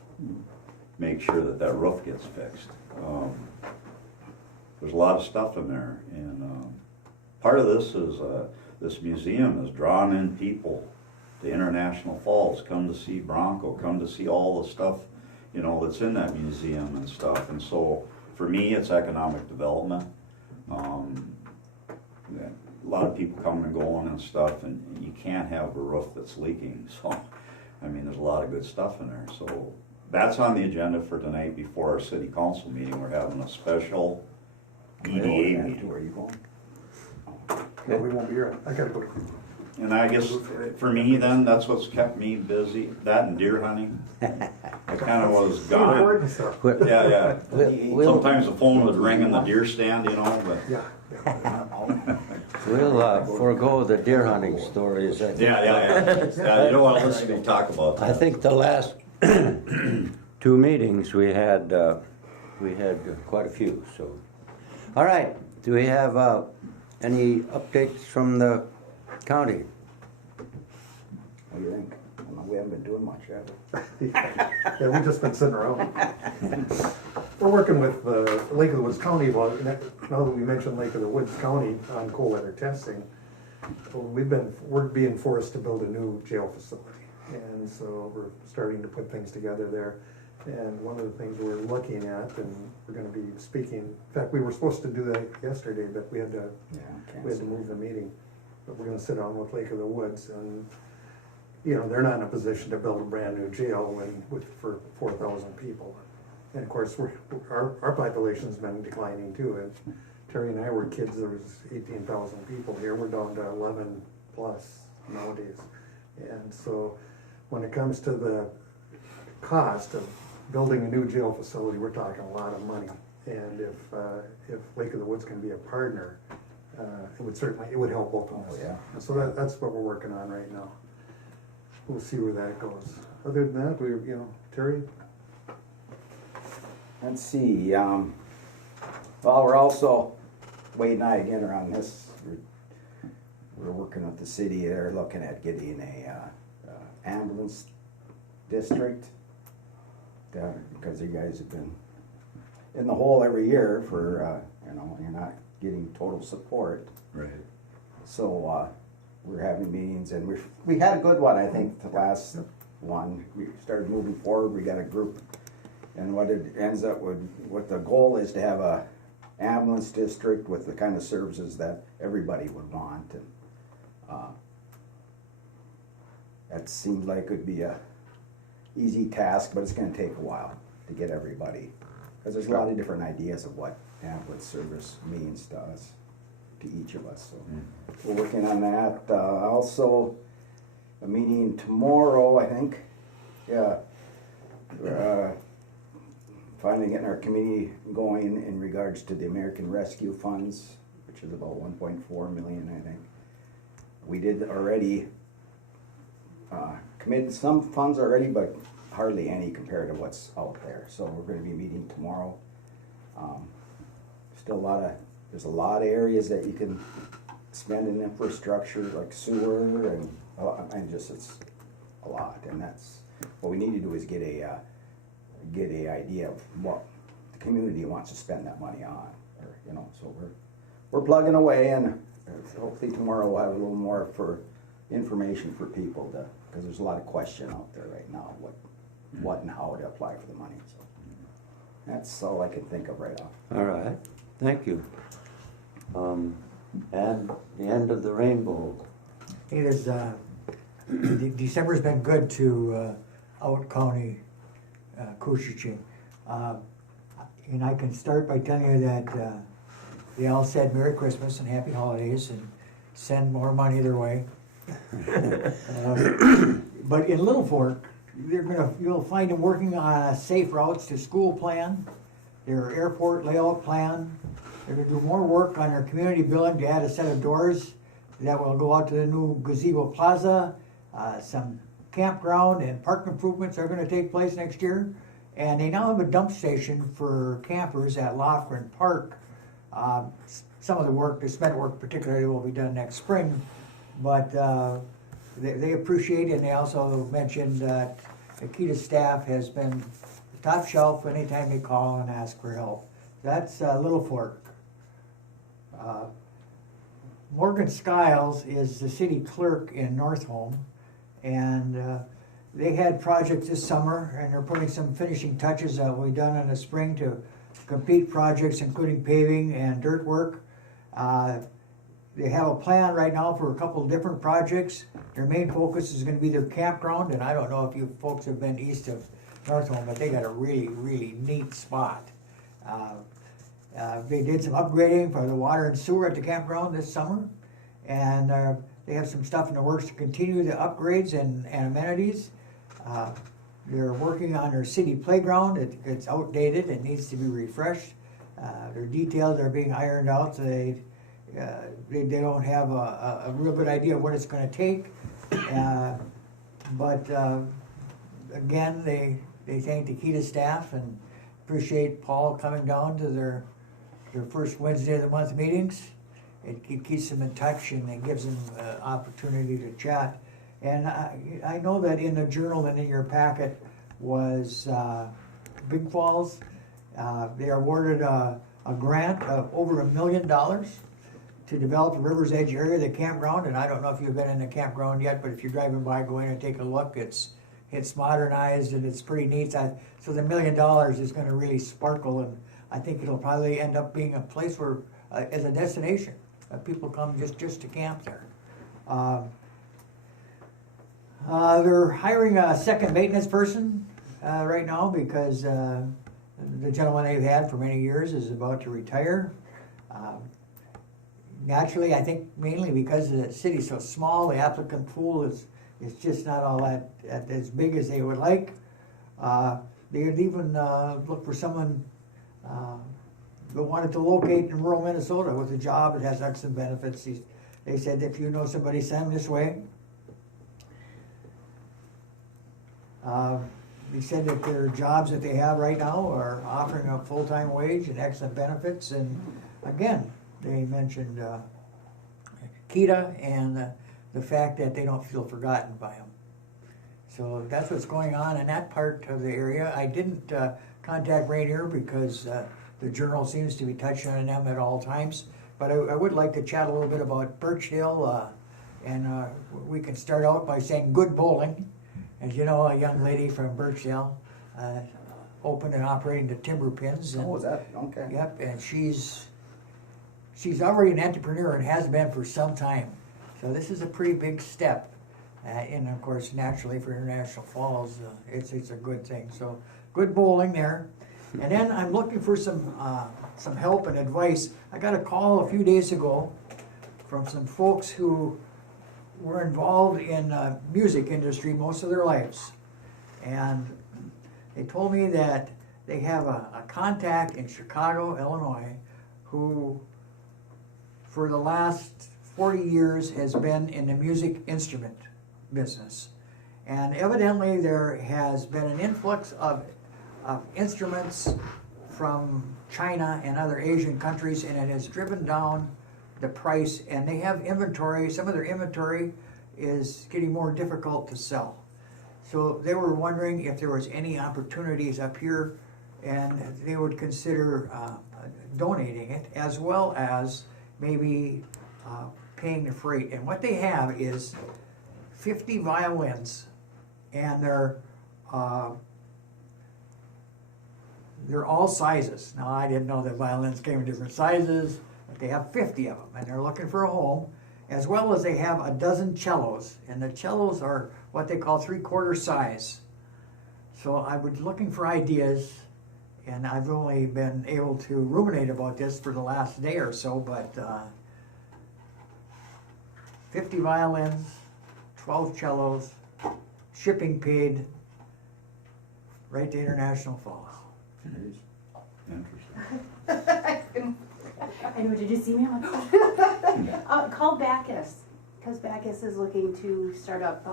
make sure that that roof gets fixed. There's a lot of stuff in there, and part of this is this museum is drawing in people to International Falls, come to see Bronco, come to see all the stuff you know, that's in that museum and stuff. And so, for me, it's economic development. Yeah, a lot of people coming and going and stuff, and you can't have a roof that's leaking. So, I mean, there's a lot of good stuff in there. So, that's on the agenda for tonight before our city council meeting. We're having a special EDA meeting. Where are you going? No, we won't be here. I gotta go. And I guess for me then, that's what's kept me busy. That and deer hunting. I kind of was gone. Important stuff. Yeah, yeah. We'll, Sometimes the phone would ring in the deer stand, you know, but. Yeah. we'll forego the deer hunting stories. I think. Yeah, you don't want to listen to me talk about that. I think the last 2 meetings we had quite a few. So, all right. Do we have any updates from the county? What do you think? Well, we haven't been doing much, have we? Yeah, we've just been sitting around. We're working with Lake of the Woods County. Well, now that we mentioned Lake of the Woods County on cold weather testing, we're being forced to build a new jail facility. And so we're starting to put things together there. And one of the things we're looking at, and we're gonna be speaking, in fact, we were supposed to do that yesterday, but we had to move the meeting. But we're gonna sit down with Lake of the Woods, and, you know, they're not in a position to build a brand new jail for 4,000 people. And of course, our population's been declining too. And Terry and I were kids, there was 18,000 people here, we're down to 11 plus nowadays. And so, when it comes to the cost of building a new jail facility, we're talking a lot of money. And if Lake of the Woods can be a partner, it would help both of us. Oh, yeah. And so that's what we're working on right now. We'll see where that goes. Other than that, Terry? Let's see, well, we're also, Wade and I again are on this, we're working with the city, they're looking at getting a ambulance district. Because you guys have been in the hole every year for, you're not getting total support. Right. So, we're having meetings, and we had a good one, I think, the last one. We started moving forward, we got a group, and what it ends up with, what the goal is to have a ambulance district with the kind of services that everybody would want, and that seemed like it would be a easy task, but it's gonna take a while to get everybody, because there's a lot of different ideas of what ambulance service means to us, to each of us, so we're working on that. Also, a meeting tomorrow, I think, finally getting our committee going in regards to the American Rescue Funds, which is about 1.4 million, I think. We did already committed some funds already, but hardly any compared to what's out there. So we're going to be meeting tomorrow. Still there's a lot of areas that you can spend in infrastructure, like sewer and just it's a lot. And that's what we need to do is get a idea of what the community wants to spend that money on, So we're plugging away, and hopefully tomorrow we'll have a little more for information for people because there's a lot of question out there right now what and how to apply for the money. So that's all I can think of right off. All right, thank you. And the end of the rainbow. It is, December's been good to Out County, Koochiching. And I can start by telling you that they all said Merry Christmas and Happy Holidays and send more money their way. But in Little Fork, you'll find them working on a safe routes to school plan, their airport layout plan. They're gonna do more work on their community building to add a set of doors that will go out to the new gazebo plaza. Some campground and park improvements are gonna take place next year. And they now have a dump station for campers at Lofgren Park. Some of the work, the cement work particularly, will be done next spring. But they appreciate it, and they also mentioned that Akita staff has been top shelf anytime they call and ask for help. That's Little Fork. Morgan Skiles is the city clerk in North Home, and they had projects this summer, and they're putting some finishing touches that will be done in the spring to complete projects, including paving and dirt work. They have a plan right now for a couple of different projects. Their main focus is gonna be their campground, and I don't know if you folks have been east of Northholm, but they got a really, really neat spot. They did some upgrading for the water and sewer at the campground this summer, and they have some stuff in the works to continue the upgrades and amenities. They're working on their city playground. It's outdated. It needs to be refreshed. Their details are being ironed out, so they don't have a real good idea of what it's going to take. But again, they thank the Kita staff and appreciate Paul coming down to their first Wednesday of the month meetings. It keeps them in touch, and it gives them an opportunity to chat. And I know that in the journal and in your packet was Big Falls. They awarded a grant of over $1 million to develop the River's Edge area, the campground. And I don't know if you've been in the campground yet, but if you're driving by, go in and take a look. It's modernized and it's pretty neat. So the $1 million is going to really sparkle, and I think it'll probably end up being a place where, as a destination, people come just to camp there. They're hiring a second maintenance person right now because the gentleman they've had for many years is about to retire. Naturally, I think mainly because the city's so small, the applicant pool is just not all that as big as they would like. They'd even look for someone that wanted to locate in rural Minnesota with a job that has excellent benefits. They said, if you know somebody, send them this way. They said that their jobs that they have right now are offering a full-time wage and excellent benefits. And again, they mentioned Kita and the fact that they don't feel forgotten by them. So that's what's going on in that part of the area. I didn't contact Rainier because the journal seems to be touching on them at all times. But I would like to chat a little bit about Birchdale, and we can start out by saying good bowling. As you know, a young lady from Birchdale opened and operating the Timber Pins. And, Oh, is that, okay. Yep, and she's already an entrepreneur and has been for some time. So this is a pretty big step. And of course, naturally for International Falls, it's a good thing. So good bowling there. And then I'm looking for some help and advice. I got a call a few days ago from some folks who were involved in the music industry most of their lives. And they told me that they have a contact in Chicago, Illinois, who for the last 40 years has been in the music instrument business. And evidently there has been an influx of instruments from China and other Asian countries, and it has driven down the price. And they have inventory. Some of their inventory is getting more difficult to sell. So they were wondering if there was any opportunities up here, and they would consider donating it, as well as maybe paying the freight. And what they have is 50 violins, and they're all sizes. Now, I didn't know that violins came in different sizes, but they have 50 of them, and they're looking for a home, as well as they have a dozen cellos, and the cellos are what they call 3/4 size. So I was looking for ideas, and I've only been able to ruminate about this for the last day or so, but 50 violins, 12 cellos, shipping paid, right to International Falls. Interesting. I know, did you see me? Call Bacchus, because Bacchus is looking to start up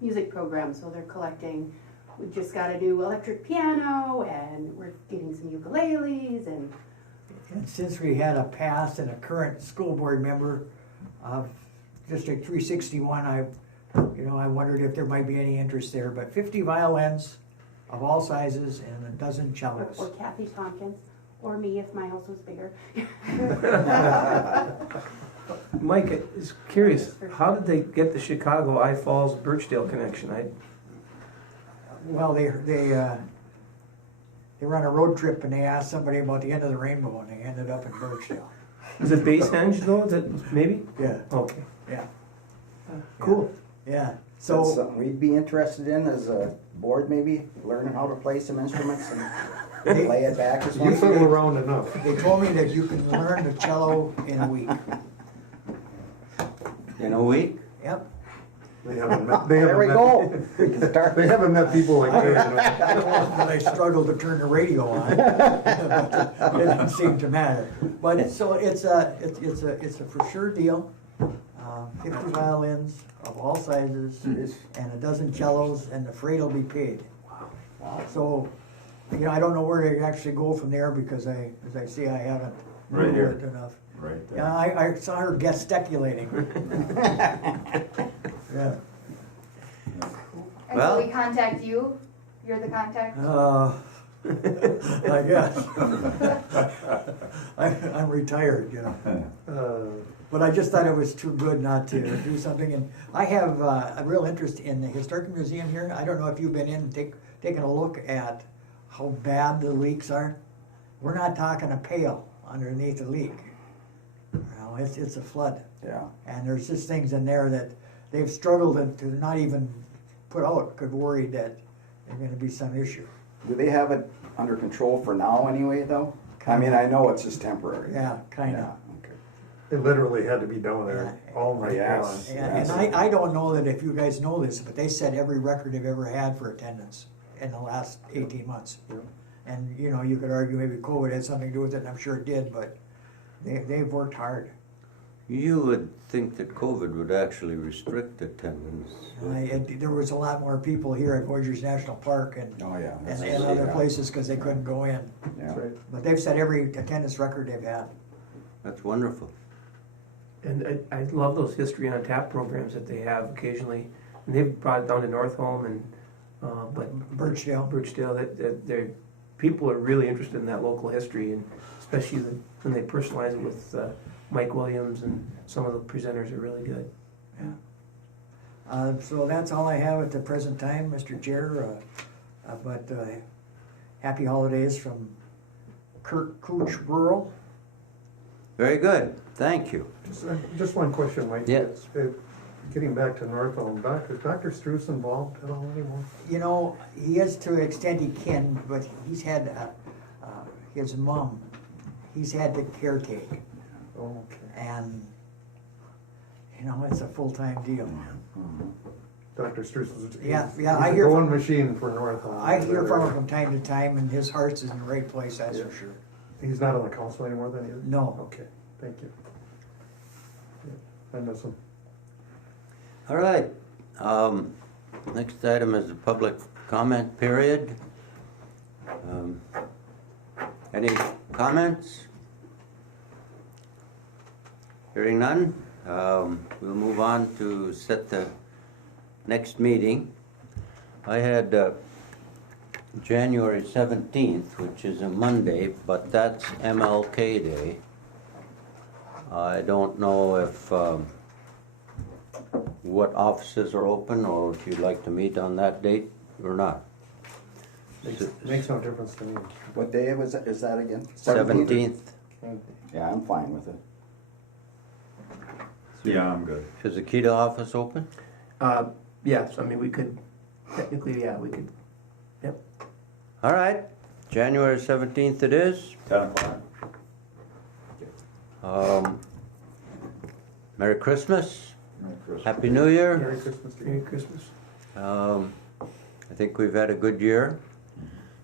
music programs, so they're collecting. We just got to do electric piano, and we're getting some ukuleles, and since we had a past and a current school board member of District 361, I wondered if there might be any interest there. But 50 violins of all sizes and a dozen cellos. or Kathy Tompkins, or me if my house was bigger. Mike is curious, how did they get the Chicago I Falls Birchdale connection? Well, they were on a road trip and they asked somebody about the end of the rainbow and they ended up in Birchdale. Is it base henge though? Is it maybe? Yeah, Okay. yeah, Cool. yeah. That's So, something we'd be interested in as a board, maybe, learning how to play some instruments and They- play it back as You one. fiddle around enough. they told me that you can learn the cello in a week. In a week? Yep. They haven't met. There we go. We can start. They haven't met people like But that. I struggled to turn the radio on. It didn't seem to matter. But so it's a for sure deal. 50 violins of all sizes and a dozen cellos, and the freight will be paid. Wow. So, I don't know where to actually go from there because as I say, I haven't Right moved here. it enough. Right there. Yeah, I saw her gesticulating. Yeah. And Well- so we contact you, you're the contact? I guess. I'm retired, But I just thought it was too good not to do something. And I have a real interest in the Historic Museum here. I don't know if you've been in and taken a look at how bad the leaks are. We're not talking a pail underneath the leak. It's a flood. Yeah. And there's just things in there that they've struggled to not even put out, because worried that there's gonna be some issue. Do they have it under control for now anyway, though? I mean, I know it's just temporary. Yeah, kinda. Yeah, okay. It literally had to be down there all night long. Yes. And I don't know that if you guys know this, but they set every record they've ever had for attendance in the last 18 months. Yep. And, you could argue maybe COVID had something to do with it, and I'm sure it did, but they've worked hard. You would think that COVID would actually restrict attendance. There was a lot more people here at Voyageurs National Park and Oh, yeah. and other places because they couldn't go in. Yeah. That's right. But they've set every attendance record they've had. That's wonderful. And I love those History on Tap programs that they have occasionally. And they've brought it down to North Home and, but Birchdale. that they're, people are really interested in that local history, and especially when they personalize it with Mike Williams, and some of the presenters are really good. So that's all I have at the present time, Mr. Chair. But happy holidays from Kirk Cooch Rural. Very good, thank you. Just one question, Mike. Yes. Getting back to Northland, is Dr. Struess involved at all anymore? He is to the extent he can, but he's had his mom, he's had to caretake. Oh, okay. And, it's a full-time deal. Dr. Struess is. Yeah, he's I a hear going machine for Northland. I hear from him from time to time, and his heart's in the right place, that's for sure. He's not on the council anymore then either? No. Okay, thank you. Yeah, I miss him. All right, next item is the public comment period. Any comments? Hearing none, we'll move on to set the next meeting. I had January 17th, which is a Monday, but that's MLK Day. I don't know if what offices are open, or if you'd like to meet on that date or not. Makes no difference to me. What day is that again? 17th. Yeah, I'm fine with it. Yeah, I'm good. Is the Kita office open? Yes, I mean, we could, technically, yeah, we could, yep. All right, January 17th it is. 10 o'clock. Merry Christmas, Merry Christmas. Happy New Year. Merry Christmas to Merry you. Christmas. I think we've had a good year,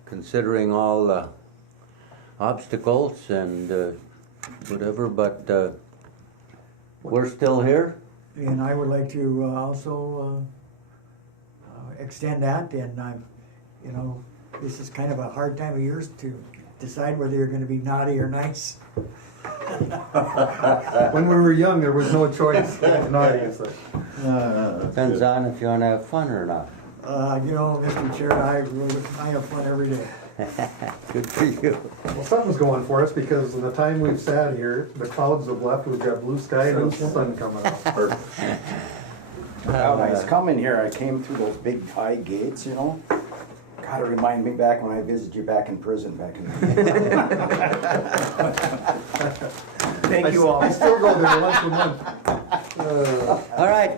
considering all the obstacles and whatever, but we're still here. And I would like to also extend that, and this is kind of a hard time of year to decide whether you're gonna be naughty or nice. When we were young, there was no choice. Naughty, it's like, Depends on if you want to have fun or not. Mr. Chair, I have fun every day. Good for you. well, something's going for us because in the time we've sat here, the clouds have left, we've got blue sky and the sun coming out. When I was coming here, I came through those big high gates, Gotta remind me back when I visited you back in prison back in. Thank you all. I still go there once a month. All right,